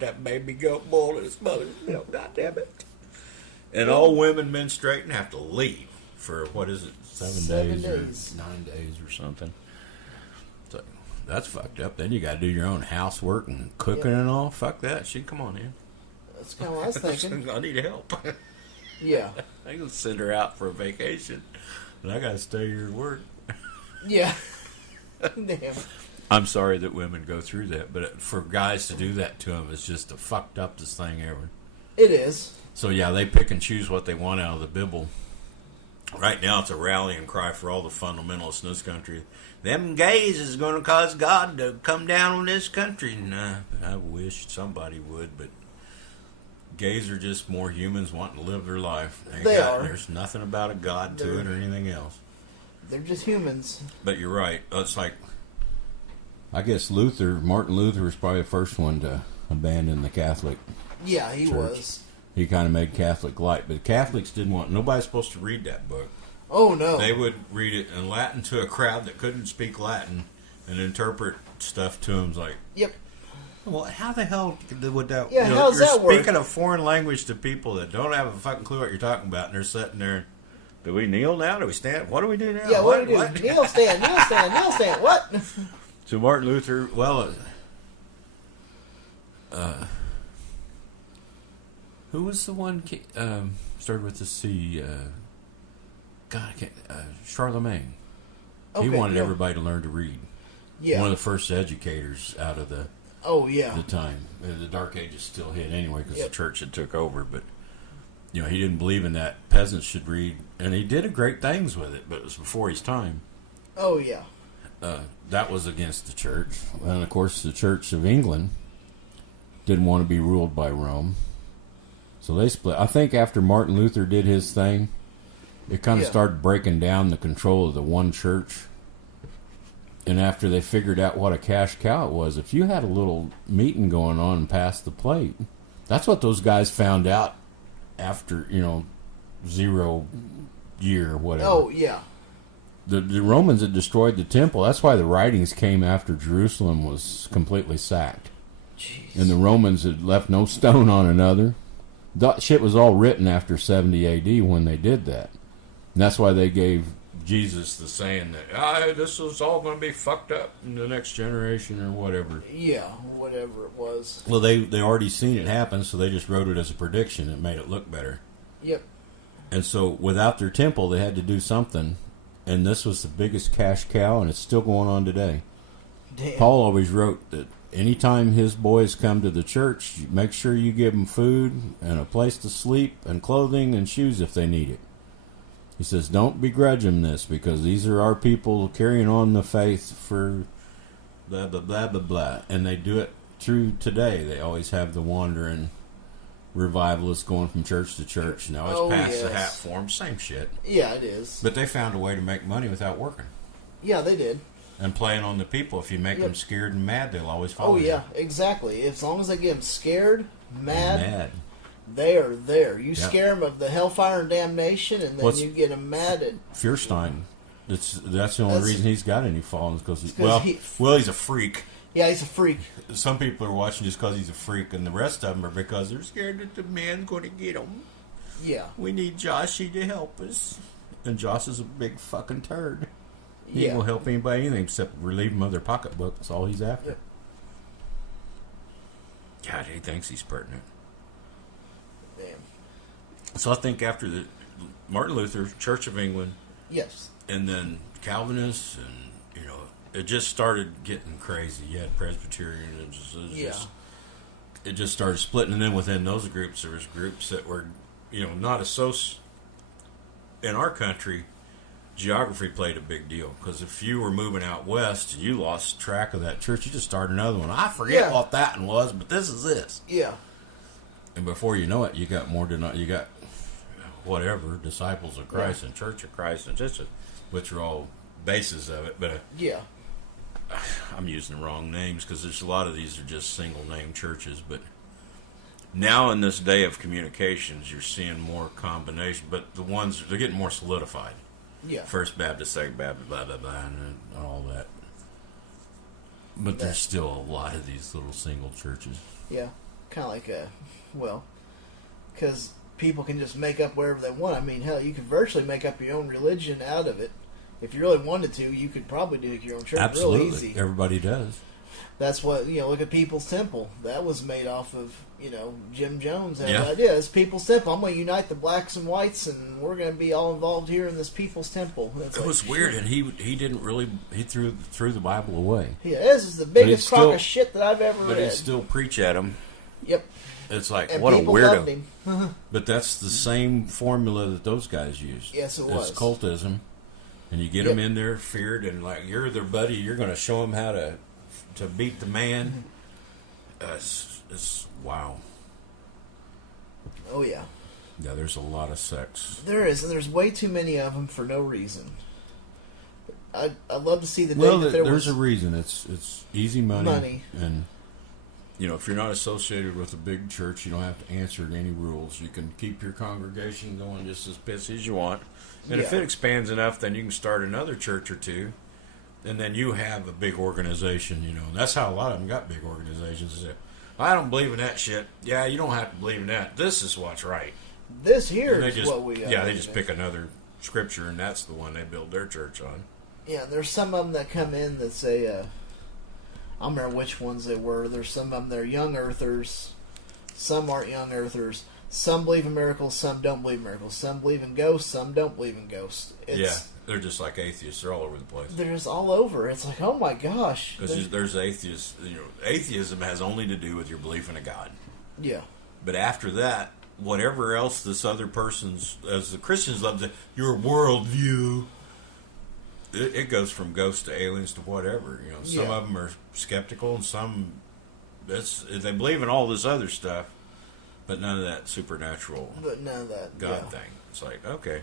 that baby goat boil in its mother's milk. God damn it! And all women menstruating have to leave for what is it, 7 days or 9 days or something. So that's fucked up. Then you got to do your own housework and cooking and all. Fuck that shit. Come on in. That's kind of what I was thinking. I need help. Yeah. I can send her out for a vacation, and I got to stay here and work. Yeah. Damn. I'm sorry that women go through that, but for guys to do that to them is just the fucked upest thing ever. It is. So yeah, they pick and choose what they want out of the Bible. Right now, it's a rallying cry for all the fundamentalists in this country. Them gays is going to cause God to come down on this country. Nah, I wish somebody would, but gays are just more humans wanting to live their life. They are. There's nothing about a God to it or anything else. They're just humans. But you're right. It's like, I guess Martin Luther was probably the first one to abandon the Catholic Yeah, he Church. was. He kind of made Catholic light, but Catholics didn't want. nobody's supposed to read that book. Oh, no. They would read it in Latin to a crowd that couldn't speak Latin and interpret stuff to them like, Yep. well, how the hell would that... Yeah, how does that work? You're work? speaking a foreign language to people that don't have a fucking clue what you're talking about, and they're sitting there, do we kneel now? Do we stand? What do we do now? Yeah, what do we do? Kneel, stand, kneel, stand, kneel, stand. What? So Martin Luther, well, who was the one started with the C? God, I can't, Charlemagne. He wanted everybody to learn to read. Yeah. One of the first educators out of the the time. The Dark Ages still hit anyway because the church had took over, but he didn't believe in that. Peasants should read, and he did great things with it, but it was before his time. Oh, yeah. That was against the church. And of course, the Church of England didn't want to be ruled by Rome, so they split. I think after Martin Luther did his thing, it kind of started breaking down the control of the one church. And after they figured out what a cash cow it was, if you had a little meeting going on and passed the plate, that's what those guys found out after 0 year or whatever. Oh, yeah. The Romans had destroyed the temple. That's why the writings came after Jerusalem was completely sacked. Jeez. And the Romans had left no stone on another. That shit was all written after 70 AD when they did that. And that's why they gave Jesus the saying that this is all going to be fucked up in the next generation or whatever. Yeah, whatever it was. Well, they already seen it happen, so they just wrote it as a prediction. It made it look better. Yep. And so without their temple, they had to do something. And this was the biggest cash cow, and it's still going on today. Damn. Paul always wrote that anytime his boys come to the church, make sure you give them food and a place to sleep and clothing and shoes if they need it. He says, don't begrudge them this, because these are our people carrying on the faith for blah, blah, blah, blah, blah. And they do it through today. They always have the wandering revivalists going from church to church. Now it's past the hat form, same shit. Yeah, it is. But they found a way to make money without working. Yeah, they did. And playing on the people. If you make them scared and mad, they'll always follow you. you. Exactly. As long as they get them scared, mad. They are there. You scare them of the hellfire and damnation, and then you get them mad at... Fierstein. That's the only reason he's got any followings, because he's a freak. Yeah, he's a freak. Some people are watching just because he's a freak, and the rest of them are because they're scared that the man's going to get them. Yeah. We need Joshy to help us. And Josh is a big fucking turd. He ain't going to help anybody anything except relieve them of their pocketbook. That's all he's after. Yep. God, he thinks he's pertinent. Damn. So I think after the Martin Luther, Church of England, yes, and then Calvinists, and it just started getting crazy. You had Presbyterians. It just started splitting, and then within those groups, there was groups that were, not associated. In our country, geography played a big deal, because if you were moving out west and you lost track of that church, you just started another one. I forget what that one was, but this is this. Yeah. And before you know it, you got whatever, Disciples of Christ and Church of Christ, and which are all bases of it. But I'm using the wrong names, because there's a lot of these are just single name churches. But now in this day of communications, you're seeing more combination. But the ones, they're getting more solidified. Yeah. First Baptist, Second Baptist, blah blah blah, and all that. But there's still a lot of these little single churches. Yeah. kind of like because people can just make up wherever they want. I mean, hell, you could virtually make up your own religion out of it. If you really wanted to, you could probably do your own church Absolutely. real easy. Everybody does. That's what, look at People's Temple. That was made off of, Jim Jones had Yeah. the idea. It's People's Temple. I'm going to unite the blacks and whites, and we're going to be all involved here in this People's Temple. It's It was weird, and he didn't really, he threw the Bible away. Yeah, this is the biggest crock still- of shit that I've ever But read. he'd still preach at him. Yep. It's like, And what a people loved weirdo. him. But that's the same formula that those guys used. Yes, it was. It's cultism. And you get them in there feared, and like, you're their buddy, you're going to show them how to beat the man. It's wow. Oh, yeah. Yeah, there's a lot of sects. There is, and there's way too many of them for no reason. I'd love to see the day Well, that there there's was a reason. It's easy money. And If you're not associated with a big church, you don't have to answer to any rules. You can keep your congregation going just as pissy as you want. And if Yeah. it expands enough, then you can start another church or two. And then you have a big organization, And that's how a lot of them got big organizations. They say, I don't believe in that shit. Yeah, you don't have to believe in that. This is what's right. This here And they is just, what we they just pick another scripture, and that's the one they build their church on. Yeah, there's some of them that come in that say, I don't remember which ones they were. There's some of them that are young earthers. Some aren't young earthers. Some believe in miracles, some don't believe in miracles. Some believe in ghosts, some don't believe in ghosts. They're just like atheists. They're all over the place. They're just all over. It's like, oh my gosh. Because there's atheists. Atheism has only to do with your belief in a God. Yeah. But after that, whatever else this other person's, as the Christians love to say, your worldview, it goes from ghosts to aliens to whatever. Some of them are skeptical, and some they believe in all this other stuff, but none of that supernatural But none of that. God thing. It's like, okay.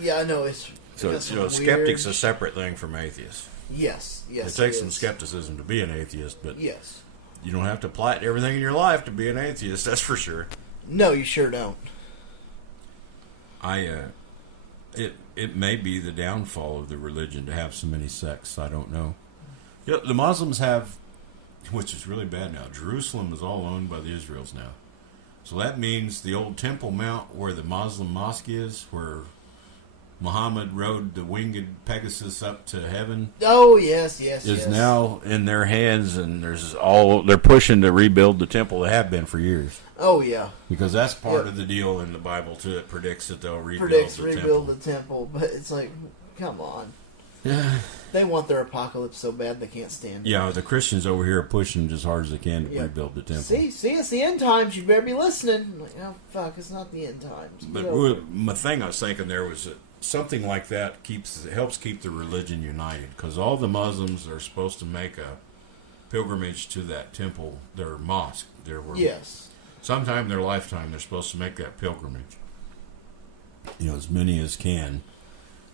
Yeah, I know. It's So, skeptic's a separate thing from atheist. Yes. It takes some skepticism to be an atheist, but yes. you don't have to apply it to everything in your life to be an atheist, that's for sure. No, you sure don't. It may be the downfall of the religion to have so many sects. I don't know. The Muslims have, which is really bad now. Jerusalem is all owned by the Israelis now, so that means the old Temple Mount, where the Muslim mosque is, where Muhammad rode the winged Pegasus up to heaven. Oh yes, is now in their hands, and they're pushing to rebuild the temple. They have been for years. Oh yeah, because that's part of the deal in the Bible too. It predicts that they'll rebuild the temple, but it's like, come on. Yeah, they want their apocalypse so bad they can't stand it. Yeah, the Christians over here are pushing as hard as they can to rebuild the temple. See, it's the end times. You better be listening. I'm like, oh fuck, it's not the end times. But my thing I was thinking there was that something like that helps keep the religion united, because all the Muslims are supposed to make a pilgrimage to that temple, their mosque. Yes. Sometime in their lifetime, they're supposed to make that pilgrimage. As many as can.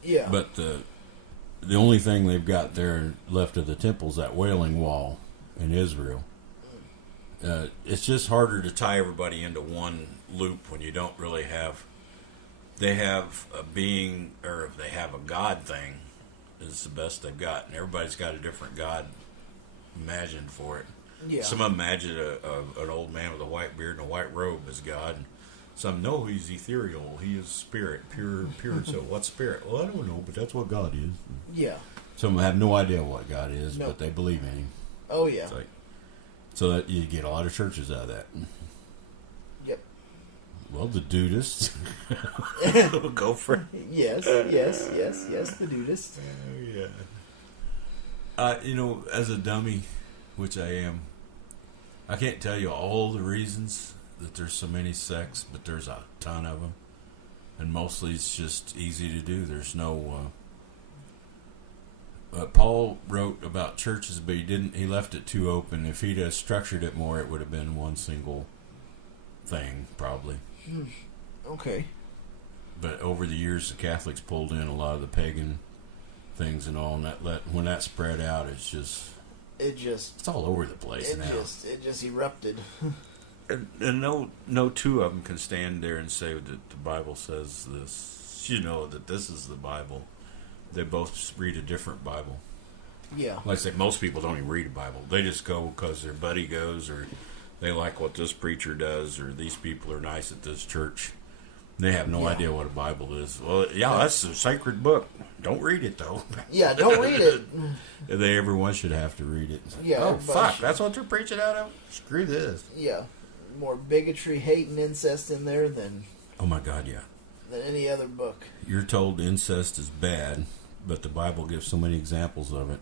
Yeah. But the only thing they've got there left of the temple is that Wailing Wall in Israel. It's just harder to tie everybody into one loop when you don't really have. They have a being, or if they have a God thing, is the best they've got, and everybody's got a different God imagined for it. Yeah. Some of them imagine an old man with a white beard and a white robe as God. And some know he's ethereal. He is spirit, pure. So what's spirit? Well, I don't know, but that's what God is. Yeah. Some have no idea what God is, but they believe in Him. Oh yeah. So that you get a lot of churches out of that. Yep. Well, the Dudists. Go for it. Yes, the Dudists. Yeah. As a dummy, which I am, I can't tell you all the reasons that there's so many sects, but there's a ton of them. And mostly it's just easy to do. There's no... Paul wrote about churches, but he left it too open. If he'd have structured it more, it would have been one single thing, probably. Okay. But over the years, the Catholics pulled in a lot of the pagan things and all, and when that spread out, it's all over the place now. It just erupted. And no two of them can stand there and say that the Bible says this. That this is the Bible. They both read a different Bible. Yeah. Like I say, most people don't even read a Bible. They just go because their buddy goes, or they like what this preacher does, or these people are nice at this church. They have no idea what a Bible is. Well, yeah, that's a sacred book. Don't read it, though. Yeah, don't read it. Everyone should have to read it. Yeah. Oh, fuck. That's what they're preaching out of? Screw this. Yeah. More bigotry, hate, and incest in there than... Oh, my God, yeah. Than any other book. You're told incest is bad, but the Bible gives so many examples of it.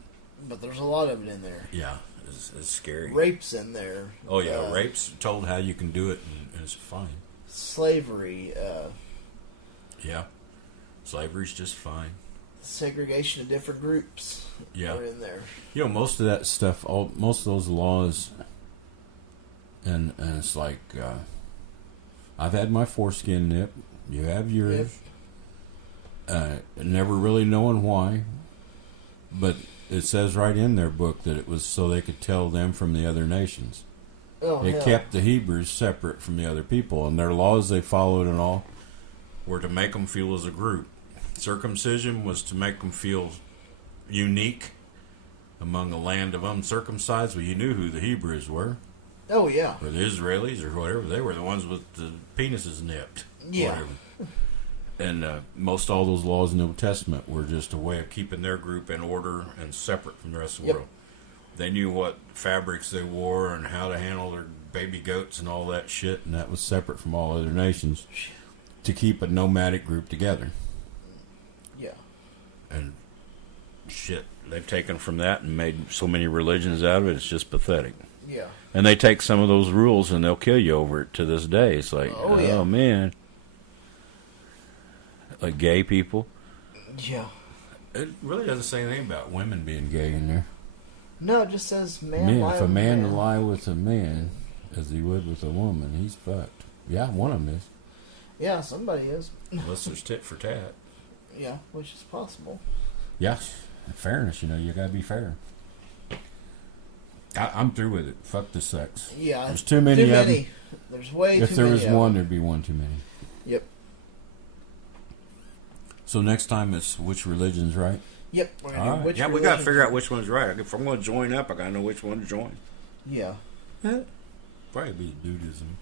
But there's a lot of it in there. Yeah, it's scary. Rape's in there. Oh, yeah, rape's told how you can do it, and it's fine. Slavery. Yeah. Slavery's just fine. Segregation of different groups are in there. You know, most of that stuff, most of those laws, and it's like, I've had my foreskin nipped. You have yours. Never really knowing why, but it says right in their book that it was so they could tell them from the other nations. Oh, it kept the Hebrews separate from the other people, and their laws they followed and all were to make them feel as a group. Circumcision was to make them feel unique among a land of uncircumcised. Well, you knew who the Hebrews were. Oh, yeah. Or the Israelis or whatever. They were the ones with the penises nipped. Yeah. Whatever. And most all those laws in the Old Testament were just a way of keeping their group in order and separate from the rest of the world. They knew what fabrics they wore and how to handle their baby goats and all that shit. And that was separate from all other nations to keep a nomadic group together. Yeah. And shit, they've taken from that and made so many religions out of it, it's just pathetic. Yeah. And they take some of those rules and they'll kill you over it to this day. It's like, oh man. Like gay people. Yeah. It really doesn't say anything about women being gay in there. No, it just says man lie if a man lie with a man as he would with a woman, he's fucked. Yeah, one of them is. Yeah, somebody is. Unless there's tit for tat. Yeah, which is possible. Yeah, fairness, you gotta be fair. I'm through with it. Fuck the sex. Yeah. There's too many of them. There's way too many. If there was one, there'd be one too many. Yep. So next time it's which religion's right? Yep. We're gonna do which we gotta figure out which one's right. If I'm gonna join up, I gotta know which one to join. Yeah. Probably be Buddhism.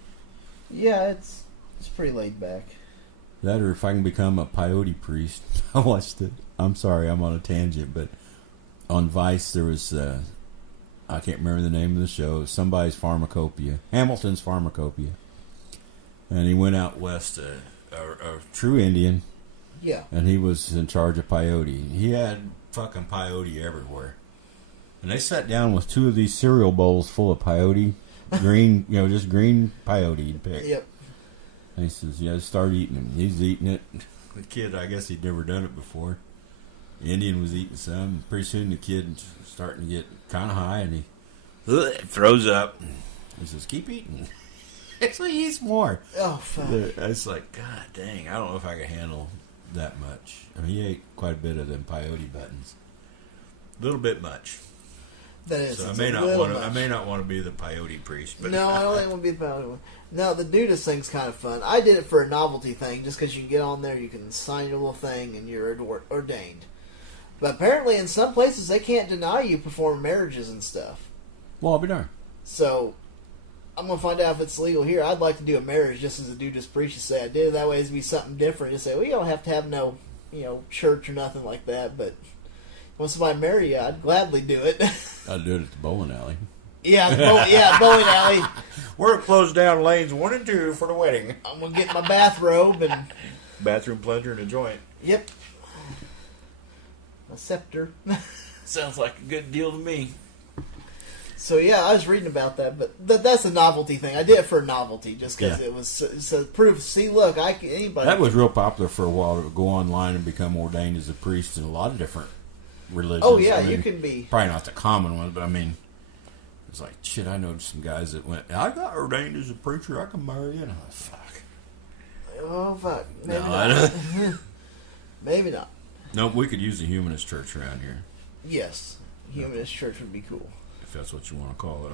Yeah, it's pretty laid back. That, or if I can become a peyote priest. I watched it. I'm sorry, I'm on a tangent, but on Vice there was I can't remember the name of the show. Somebody's Pharmacopoeia, Hamilton's Pharmacopoeia, and he went out west, a true Indian. Yeah. And he was in charge of peyote. He had fucking peyote everywhere. And they sat down with two of these cereal bowls full of peyote, green, just green peyote he'd pick. Yep. And he says, start eating it. He's eating it. The kid, I guess he'd never done it before. The Indian was eating some. Pretty soon the kid's starting to get kind of high, and he throws up. He says, keep eating. So he eats more. Oh, fuck. It's like, God dang, I don't know if I could handle that much. I mean, he ate quite a bit of them peyote buttons. A little bit much. That is. So I may not want to be the peyote priest. But no, I don't think I want to be the peyote one. No, the nudist thing's kind of fun. I did it for a novelty thing, just because you can get on there, you can sign your little thing, and you're ordained. But apparently, in some places, they can't deny you perform marriages and stuff. Well, I'll be darned. So I'm going to find out if it's legal here. I'd like to do a marriage just as a nudist priest to say I did it. That way it'd be something different. Just say, well, you don't have to have no, church or nothing like that. But once somebody marry you, I'd gladly do it. I'd do it at the bowling alley. Yeah, bowling alley. We're closed down lanes 1 and 2 for the wedding. I'm going to get my bathrobe and... Bathroom plunger and a joint. Yep. A scepter. Sounds like a good deal to me. So yeah, I was reading about that, but that's a novelty thing. I did it for a novelty, just because it was so proof. See, look, anybody. That was real popular for a while to go online and become ordained as a priest in a lot of different religions. Oh yeah, you can be probably not the common one, but I mean, it's like shit. I know some guys that went. I got ordained as a preacher. I can marry you. And I'm like, fuck. Oh fuck. Maybe not. Maybe not. No, we could use a humanist church around here. Yes, humanist church would be cool. If that's what you want to call it.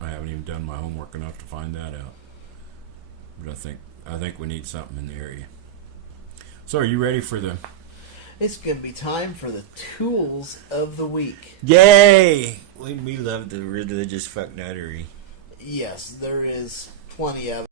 I haven't even done my homework enough to find that out. But I think we need something in the area. So are you ready for the... It's going to be time for the tools of the week. Yay! We love the religious fucknuttery. yes, there is plenty of